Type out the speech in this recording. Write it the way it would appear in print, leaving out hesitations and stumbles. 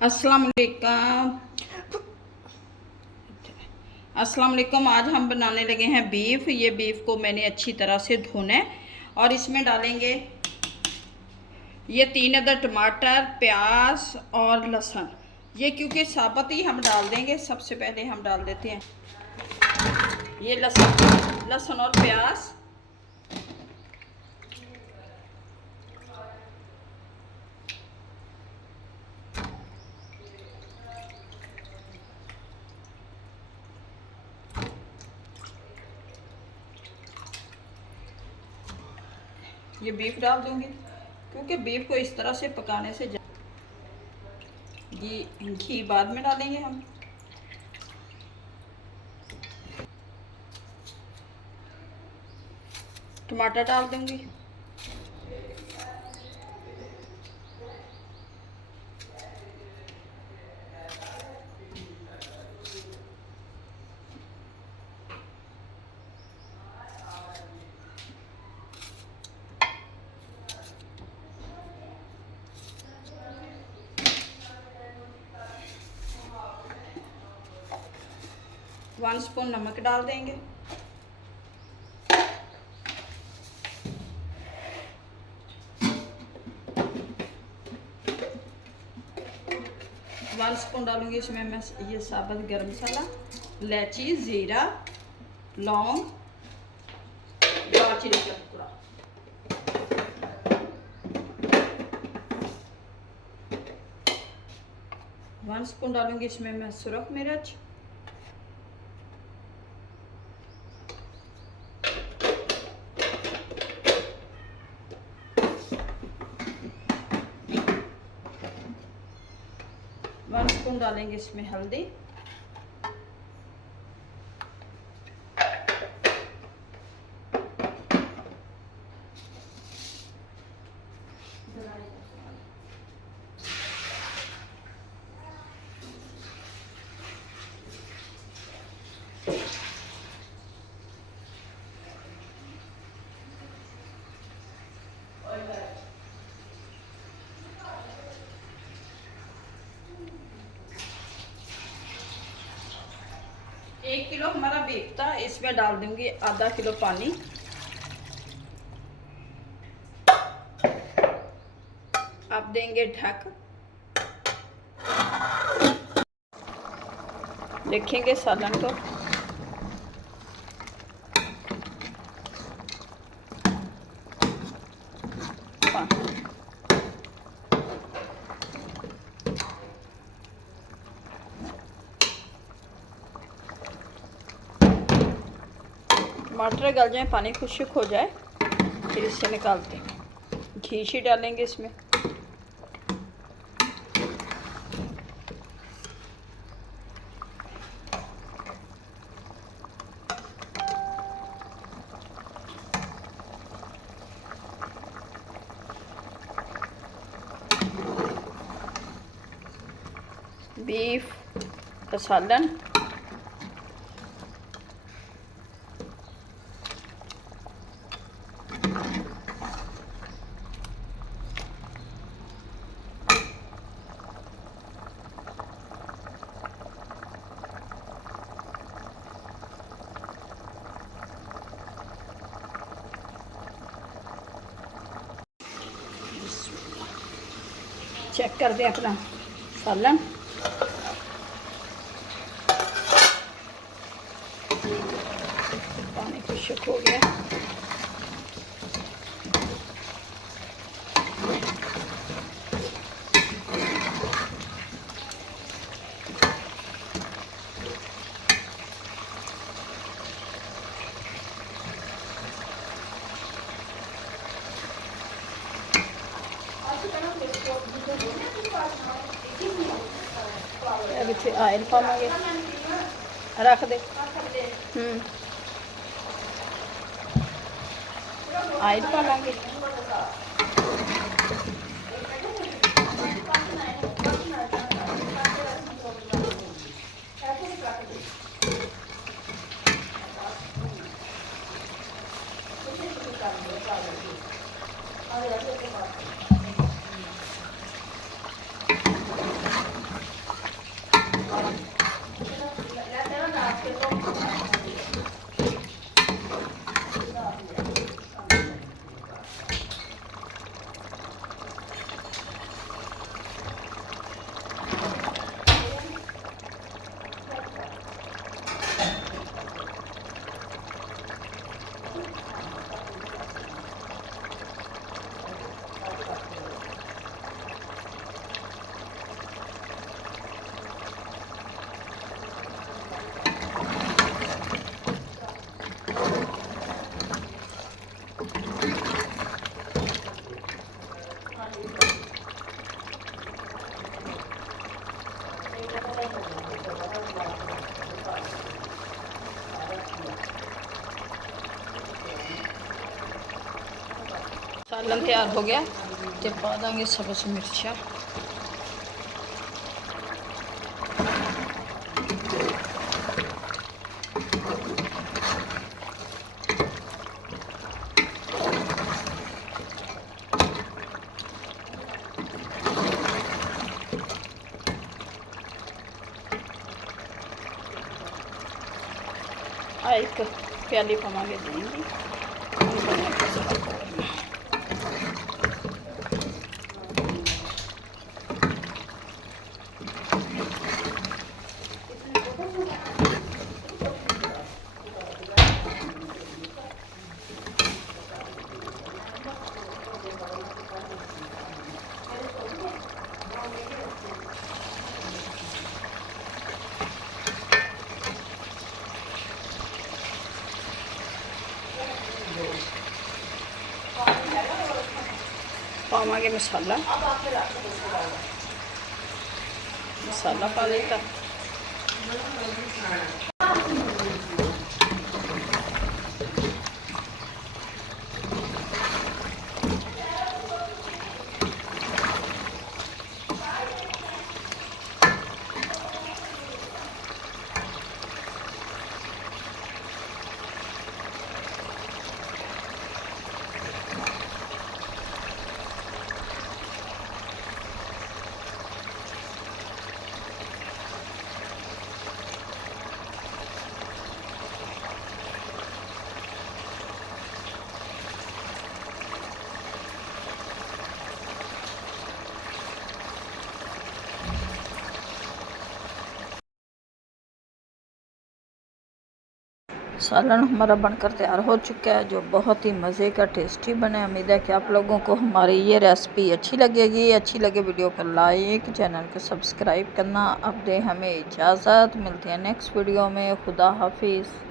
अस्सलाम वालेकुम। अस्सलाम वालेकुम। आज हम बनाने लगे हैं बीफ। ये बीफ को मैंने अच्छी तरह से धोना है और इसमें डालेंगे ये 3 अदद टमाटर, प्याज और लहसुन। ये क्योंकि साबुत ही हम डाल देंगे। सबसे पहले हम डाल देते हैं ये लहसुन और प्याज। ये बीफ डाल दूंगी क्योंकि बीफ को इस तरह से पकाने से ये घी बाद में डालेंगे हम। टमाटर डाल दूंगी। वन स्पून नमक डाल देंगे। वन स्पून डालूंगी इसमें मैं ये साबुत गरम मसाला, इलायची, ज़ीरा, लौंग, दालचीनी का टुकड़ा। वन स्पून डालूंगी इसमें मैं सुरख मिर्च, वन स्पून डालेंगे इसमें हल्दी, एक किलो हमारा बीफ था। इसमें डाल दूंगी आधा किलो पानी। अब देंगे ढक, देखेंगे सालन को। टमाटर गल जाए, पानी खुश्क हो जाए, फिर इससे निकालते हैं। घी शी डालेंगे इसमें। बीफ का सालन, चेक कर दें अपना सालन। पानी खुश्क हो गया। आयल पावांगे, रख दे। आयल पावांगे। सालन तैयार हो गया तो पा देंगे सब्ज़ मिर्चा। एक प्याली पावे देंगी। पावांगे मसाला, मसाला पा लेता। सालन हमारा बनकर तैयार हो चुका है, जो बहुत ही मज़े का टेस्टी बना। उम्मीद है कि आप लोगों को हमारी ये रेसिपी अच्छी लगेगी। अच्छी लगे वीडियो को लाइक, चैनल को सब्सक्राइब करना। अब दे हमें इजाज़त, मिलते हैं नेक्स्ट वीडियो में। खुदा हाफिज़।